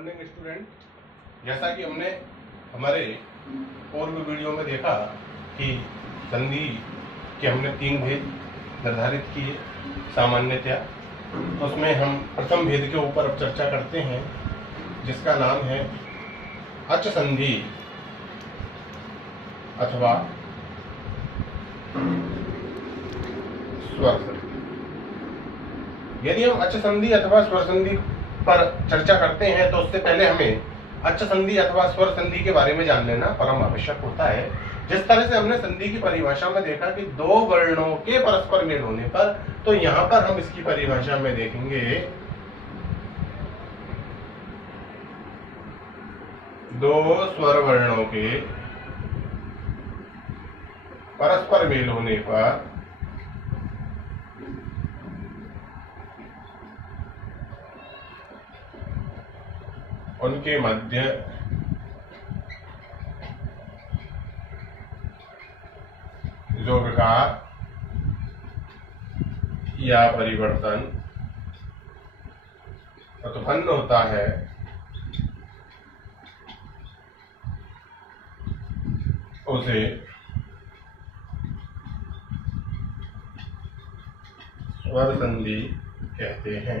Morning student. जैसा कि हमने हमारे पूर्व वीडियो में देखा कि संधि के हमने 3 भेद निर्धारित किए सामान्यतया, उसमें हम प्रथम भेद के ऊपर अब चर्चा करते हैं जिसका नाम है अच संधि अथवा स्वर संधि। यदि हम अच संधि अथवा स्वर संधि पर चर्चा करते हैं तो उससे पहले हमें अच संधि अथवा स्वर संधि के बारे में जान लेना परम आवश्यक होता है। जिस तरह से हमने संधि की परिभाषा में देखा कि 2 वर्णों के परस्पर मेल होने पर, तो यहां पर हम इसकी परिभाषा में देखेंगे 2 स्वर वर्णों के परस्पर मेल होने पर उनके मध्य जो विकार या परिवर्तन उत्पन्न होता है उसे स्वर संधि कहते हैं।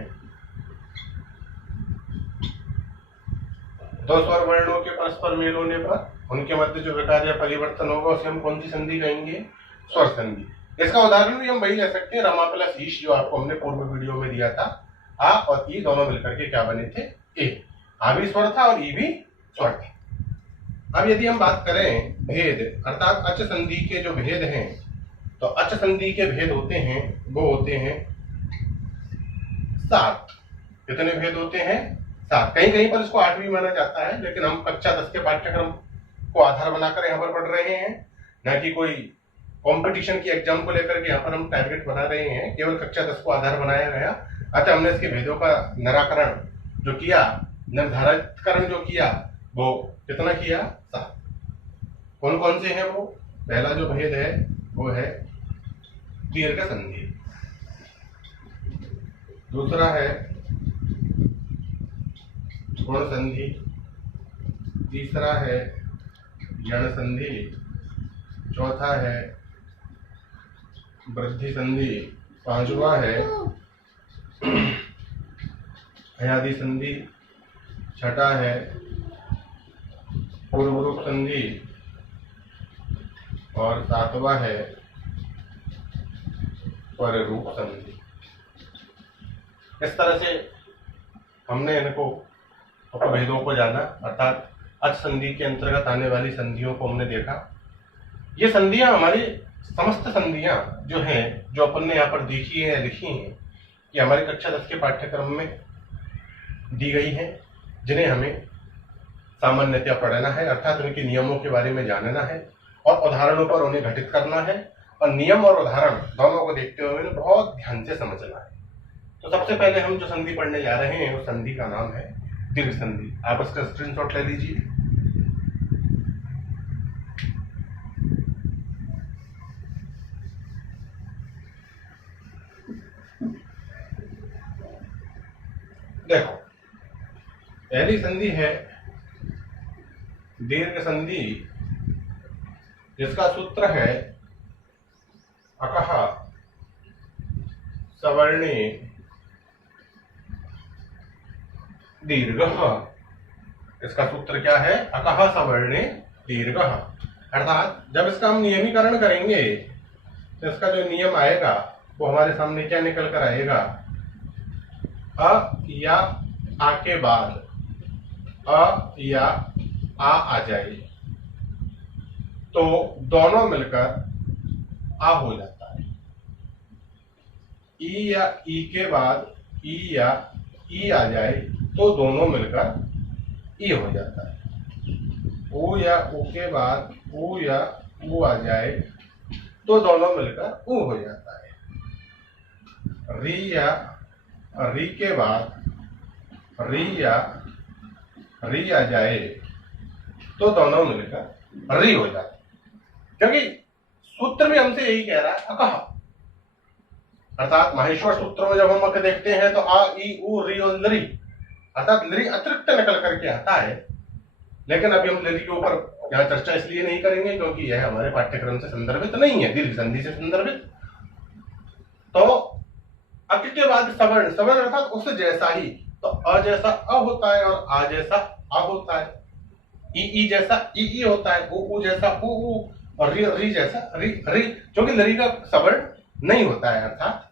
2 स्वर वर्णों के परस्पर मेल होने पर उनके मध्य जो विकार या परिवर्तन होगा उसे हम कौन सी संधि कहेंगे? स्वर संधि। इसका उदाहरण भी हम वही ले सकते हैं, रमा प्लस ईश, जो आपको हमने पूर्व वीडियो में दिया था। आ और ई दोनों मिलकर के क्या बने थे? ए। आ भी स्वर था और ई भी स्वर था। अब यदि हम बात करें भेद अर्थात अच संधि के जो भेद हैं, तो अच संधि के भेद होते हैं, वो होते हैं 7। कितने भेद होते हैं? 7। कहीं कहीं पर इसको 8 भी माना जाता है, लेकिन हम कक्षा 10 के पाठ्यक्रम को आधार बनाकर यहाँ पर पढ़ रहे हैं, न कि कोई कंपटीशन की एग्जाम को लेकर के यहाँ पर हम टारगेट बना रहे हैं। केवल कक्षा 10 को आधार बनाया गया। अतः हमने इसके भेदों का निराकरण जो किया, निर्धारितकरण जो किया, वो कितना किया? 7। कौन कौन से हैं वो? पहला जो भेद है वो है दीर्घ संधि, दूसरा है गुण संधि, तीसरा है यण संधि, चौथा है वृद्धि संधि, 5वां है हयादि संधि, 6ठा है पूर्वरूप संधि और 7वां है पररूप संधि। इस तरह से हमने इनको उपभेदों को जाना, अर्थात अच संधि के अंतर्गत आने वाली संधियों को हमने देखा। ये संधियां हमारी समस्त संधियां जो हैं, जो अपन ने यहाँ पर देखी है, लिखी हैं, ये हमारी कक्षा 10 के पाठ्यक्रम में दी गई हैं, जिन्हें हमें सामान्यतया पढ़ना है, अर्थात उनके नियमों के बारे में जानना है और उदाहरणों पर उन्हें घटित करना है। और नियम और उदाहरण दोनों को देखते हुए उन्हें बहुत ध्यान से समझना है। तो सबसे पहले हम जो संधि पढ़ने जा रहे हैं उस संधि का नाम है दीर्घ संधि। आप इसका स्क्रीनशॉट ले लीजिए। देखो, पहली संधि है दीर्घ संधि, जिसका सूत्र है अकः सवर्णे दीर्घः। इसका सूत्र क्या है? अकः सवर्णे दीर्घः। अर्थात जब इसका हम नियमीकरण करेंगे तो इसका जो नियम आएगा वो हमारे सामने क्या निकल कर आएगा? अ या आ के बाद अ या आ जाए तो दोनों मिलकर आ हो जाता है। ई या ई के बाद ई या ई आ जाए तो दोनों मिलकर ई हो जाता है। ऊ या ऊ के बाद ऊ या ऊ आ जाए तो दोनों मिलकर ऊ हो जाता है। री या री के बाद री या री आ जाए तो दोनों मिलकर री हो जाता है, क्योंकि सूत्र भी हमसे यही कह रहा है अकः। अर्थात माहेश्वर सूत्रों में जब हम अक देखते हैं तो आ ई उ री और री, अर्थात लरी अतिरिक्त निकल करके आता है। लेकिन अभी हम लरी के ऊपर यहाँ चर्चा इसलिए नहीं करेंगे क्योंकि यह हमारे पाठ्यक्रम से संदर्भित नहीं है, दीर्घ संधि से संदर्भित। तो अक के बाद सवर्ण, सवर्ण अर्थात उस जैसा ही, तो अ जैसा अ होता है और आ जैसा आ होता है, ई जैसा ई होता है, उ जैसा उ और री जैसा री री, जो कि लरी का सवर्ण नहीं होता है, अर्थात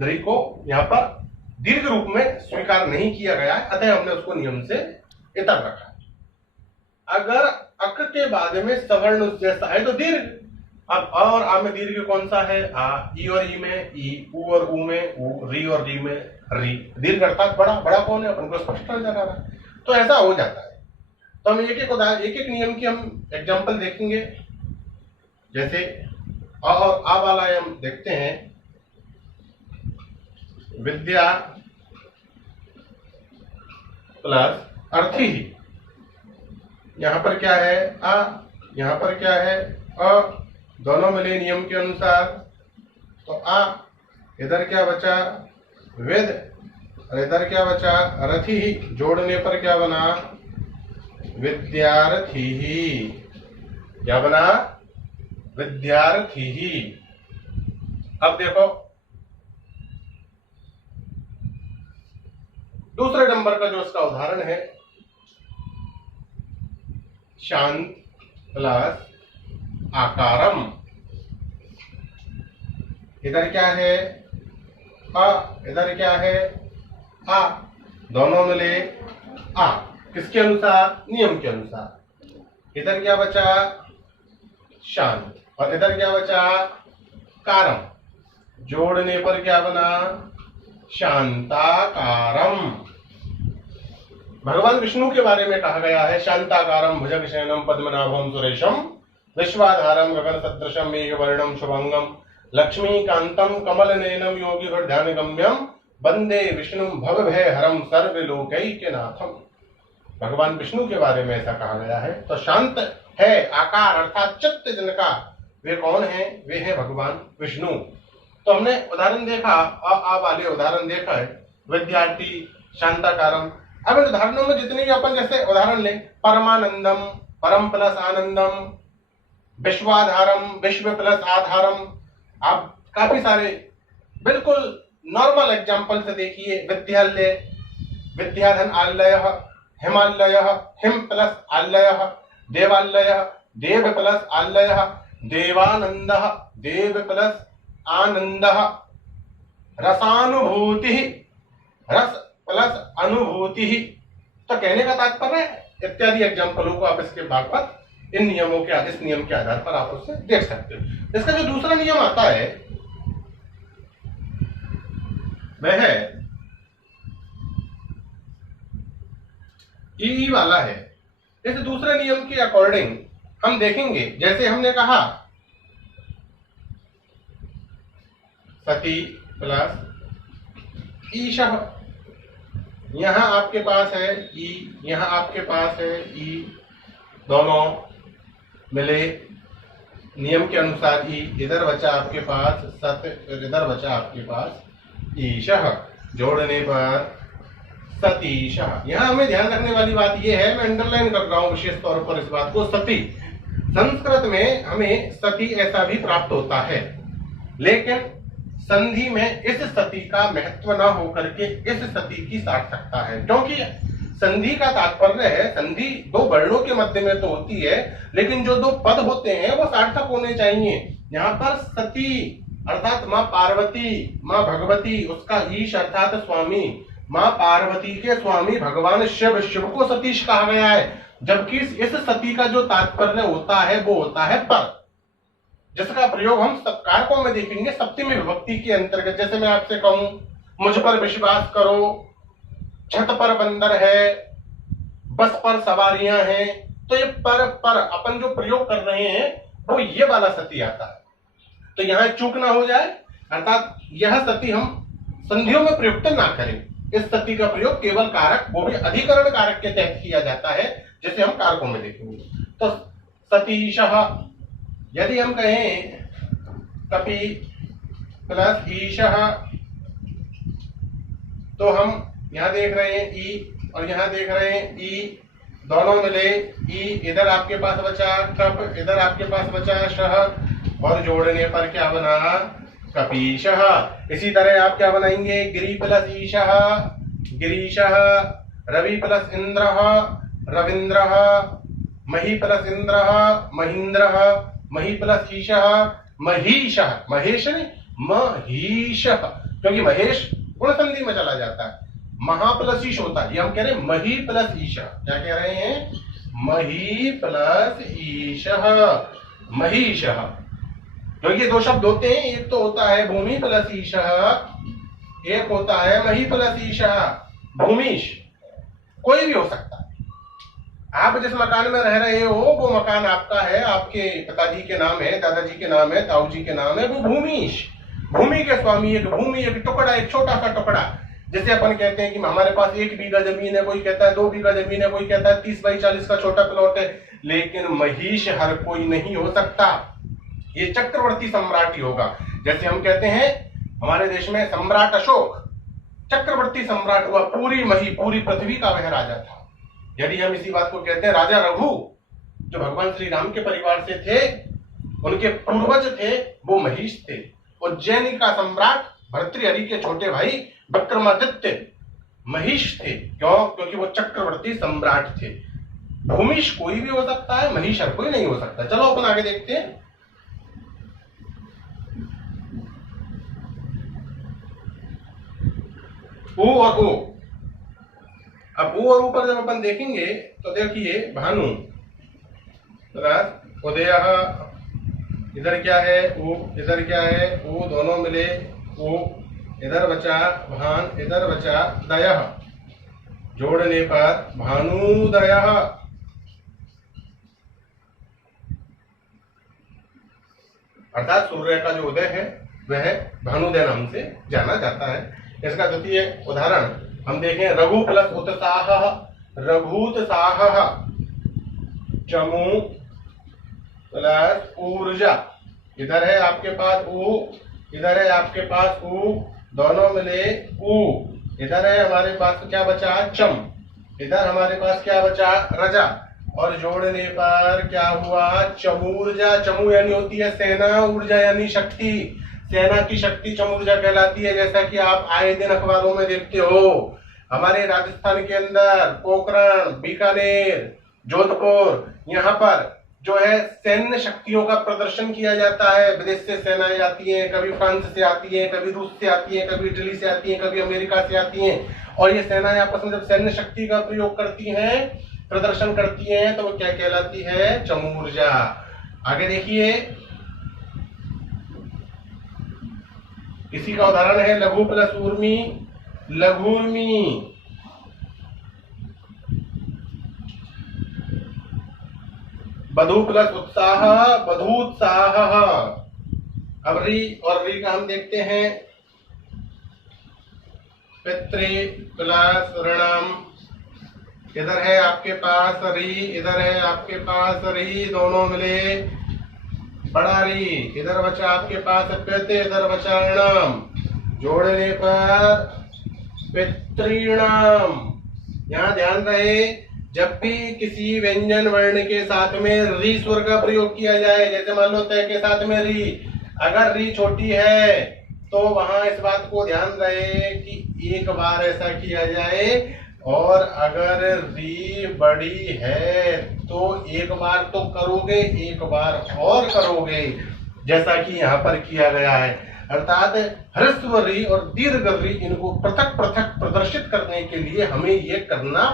लरी को यहाँ पर दीर्घ रूप में स्वीकार नहीं किया गया है, अतः हमने उसको नियम से इतर रखा है। अगर अक के बाद में सवर्ण उस जैसा है तो दीर्घ। अब अ और आ में दीर्घ कौन सा है? आ। ई और ई में ई, उ और उ में उ, री और री में री। दीर्घ अर्थात बड़ा, बड़ा कौन है? अपन को स्पष्ट नजर आ रहा है। तो ऐसा हो जाता है। तो हम एक एक नियम की हम एग्जांपल देखेंगे। जैसे अ और आ वाला हम देखते हैं, विद्या प्लस अर्थी ही। यहां पर क्या है? आ, यहां पर क्या है? अ। दोनों मिले नियम के अनुसार, तो आ। इधर क्या बचा? वेद। और इधर क्या बचा? रथी ही। जोड़ने पर क्या बना? विद्यार्थी ही। क्या बना? विद्यार्थी ही। अब देखो दूसरे नंबर का जो इसका उदाहरण है, शांत प्लस आकारम। इधर क्या है? अ। इधर क्या है? आ। दोनों मिले आ। किसके अनुसार? नियम के अनुसार। इधर क्या बचा? शांत। और इधर क्या बचा? कारम। जोड़ने पर क्या बना? शांताकारम। भगवान विष्णु के बारे में कहा गया है, शांताकारम भुजगशयनम पद्मनाभम सुरेशम विश्वाधारम गगन सदृशम मेघवर्णम शुभंगम लक्ष्मीकांतम कमलनयनम योगी ध्यान गम्यम वंदे विष्णु भवभय हरम सर्वलोकैकनाथम। भगवान विष्णु के बारे में ऐसा कहा गया है। तो शांत है आकार अर्थात चित्त जिनका, वे कौन है? वे है भगवान विष्णु। तो हमने उदाहरण देखा, आ वाले उदाहरण देखा है, विद्यार्थी, शांताकारम। अब इन उदाहरणों में जितने भी अपन जैसे उदाहरण लें, परमानंदम, परम प्लस आनंदम, विश्वाधारम, विश्व प्लस आधारम, आप काफी सारे बिल्कुल नॉर्मल एग्जाम्पल से देखिए। विद्यालय, विद्याधन आलय, हिमालय, हिम प्लस आलय, देवालय, देव प्लस आलय, देवानंद, देव प्लस आनंद, रसानुभूति, रस प्लस अनुभूति। तो कहने का तात्पर्य इत्यादि एग्जाम्पलों को आप इसके भागवत इन नियमों के, इस नियम के आधार पर आप उससे देख सकते हो। इसका जो दूसरा नियम आता है वह है ई वाला है। इस दूसरे नियम के अकॉर्डिंग हम देखेंगे, जैसे हमने कहा सती प्लस ईशः, यहां आपके पास है ई, यहां आपके पास है ई, दोनों मिले नियम के अनुसार ई। इधर बचा आपके पास सत, इधर बचा आपके पास ईशः। जोड़ने पर सतीशः। यहां हमें ध्यान रखने वाली बात यह है, मैं अंडरलाइन कर रहा हूं विशेष तौर पर इस बात को, सती। संस्कृत में हमें सती ऐसा भी प्राप्त होता है, लेकिन संधि में इस सती का महत्व न होकर के इस सती की सार्थकता है, क्योंकि संधि का तात्पर्य है, संधि दो वर्णों के मध्य में तो होती है, लेकिन जो दो पद होते हैं वो सार्थक होने चाहिए। यहाँ पर सती अर्थात माँ पार्वती, माँ भगवती, उसका ईश अर्थात स्वामी, माँ पार्वती के स्वामी भगवान शिव, शिव को सतीश कहा गया है। जबकि इस सती का जो तात्पर्य होता है वो होता है पर, जिसका प्रयोग हम सब कारकों में देखेंगे सप्तमी विभक्ति के अंतर्गत। जैसे मैं आपसे कहूं मुझ पर विश्वास करो, छत पर बंदर है, बस पर सवारियां हैं, तो ये पर अपन जो प्रयोग कर रहे हैं वो ये वाला सती आता है। तो यहां चूक ना हो जाए, अर्थात यह सती हम संधियों में प्रयुक्त ना करें। इस सती का प्रयोग केवल कारक, वो भी अधिकरण कारक के तहत किया जाता है, जिसे हम कारकों में देखेंगे। तो सतीशः, यदि हम कहें कपि प्लस ईशः, तो हम यहां देख रहे हैं ई और यहाँ देख रहे हैं ई, दोनों मिले ई, इधर आपके पास बचा कप, इधर आपके पास बचा शह, और जोड़ने पर क्या बना कपीशः। इसी तरह आप क्या बनाएंगे, गिरी प्लस ईशः गिरीशः, रवि प्लस इंद्रः रविंद्रः, मही प्लस इंद्रः महींद्रः, मही प्लस ईशः महीशः, महेश नहीं महीशः, क्योंकि महेश गुण संधि में चला जाता है, महा प्लस ईश होता है, ये हम कह रहे हैं मही प्लस ईशः। क्या कह रहे हैं, मही प्लस ईशः महीशः, क्योंकि ये दो शब्द होते हैं, एक तो होता है भूमि प्लस ईशः, एक होता है मही प्लस ईशः भूमिश। कोई भी हो सकता है, आप जिस मकान में रह रहे हो वो मकान आपका है, आपके पिताजी के नाम है, दादाजी के नाम है, ताऊ जी के नाम है, वो भूमिश, भूमि के स्वामी, एक भूमि, एक टुकड़ा, एक छोटा सा टुकड़ा। जैसे अपन कहते हैं कि हमारे पास 1 बीघा जमीन है, कोई कहता है 2 बीघा जमीन है, कोई कहता है 30 बाई 40 का छोटा प्लॉट है, लेकिन महीश हर कोई नहीं हो सकता, ये चक्रवर्ती सम्राट ही होगा। जैसे हम कहते हैं हमारे देश में सम्राट अशोक चक्रवर्ती सम्राट हुआ, पूरी मही, पूरी पृथ्वी का वह राजा था। यदि हम इसी बात को कहते हैं राजा रघु, जो भगवान श्री राम के परिवार से थे, उनके पूर्वज थे, वो महीश थे। उज्जैन का सम्राट भर्तृहरि के छोटे भाई विक्रमादित्य महीश थे। क्यों? क्योंकि वो चक्रवर्ती सम्राट थे। भूमिश कोई भी हो सकता है, महीश हर कोई नहीं हो सकता। चलो अपन आगे देखते हैं। ऊ और ऊ, अब ऊ और ऊ पर जब अपन देखेंगे तो देखिए भानु उदयः, इधर क्या है ऊ, इधर क्या है ऊ, दोनों मिले ऊ, इधर बचा भान, इधर बचा दयः, जोड़ने पर भानुदयः। अर्थात सूर्य का जो उदय है वह भानुदय नाम से जाना जाता है। इसका द्वितीय उदाहरण हम देखें, रघु प्लस उत्साह रघुत्साह, चमू प्लस ऊर्जा, इधर है आपके पास ऊ, इधर है आपके पास ऊ, दोनों मिले ऊ, इधर है हमारे पास क्या बचा चम, इधर हमारे पास क्या बचा रजा, और जोड़ने पर क्या हुआ चमूर्जा। चमू यानी होती है सेना, ऊर्जा यानी शक्ति, सेना की शक्ति चमूर्जा कहलाती है। जैसा कि आप आए दिन अखबारों में देखते हो, हमारे राजस्थान के अंदर पोखरण, बीकानेर, जोधपुर, यहाँ पर जो है सैन्य शक्तियों का प्रदर्शन किया जाता है। विदेश से सेनाएं आती हैं, कभी फ्रांस से आती हैं, कभी रूस से आती हैं, कभी इटली से आती हैं, कभी अमेरिका से आती हैं, और ये सेनाएं आपस में जब सैन्य शक्ति का प्रयोग करती हैं, प्रदर्शन करती हैं, तो वो क्या कहलाती है चमूर्जा। आगे देखिए, इसी का उदाहरण है लघु प्लस ऊर्मी लघुर्मी, बधु प्लस उत्साह बधूत्साह। अब री और री का हम देखते हैं, पितृ प्लस ऋणम, इधर है आपके पास री, इधर है आपके पास री, दोनों मिले बड़ा री, इधर बचा आपके पास पितृ, इधर बचा ऋणम, जोड़ने पर पितृणाम। यहाँ ध्यान रहे, जब भी किसी व्यंजन वर्ण के साथ में री स्वर का प्रयोग किया जाए, जैसे मान लो तय के साथ में री, अगर री छोटी है तो वहां इस बात को ध्यान रहे कि एक बार ऐसा किया जाए, और अगर री बड़ी है तो एक बार तो करोगे, एक बार और करोगे, जैसा कि यहाँ पर किया गया है। अर्थात ह्रस्व री और दीर्घ री, इनको पृथक पृथक प्रदर्शित करने के लिए हमें ये करना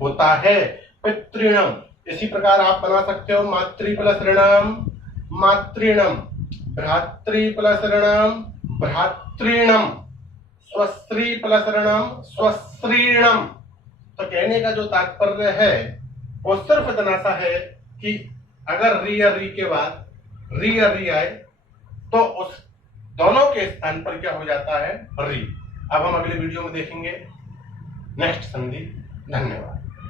होता है। पितृणम, इसी प्रकार आप बना सकते हो मातृ प्लस ऋणम मातृणम, भ्रातृ प्लस ऋणम भ्रातृणम, स्वस्त्री प्लस ऋणम स्वस्त्रीणम। तो कहने का जो तात्पर्य है वो सिर्फ इतना सा है कि अगर री या री के बाद री या री आए तो उस दोनों के स्थान पर क्या हो जाता है री। अब हम अगले वीडियो में देखेंगे नेक्स्ट संधि। धन्यवाद।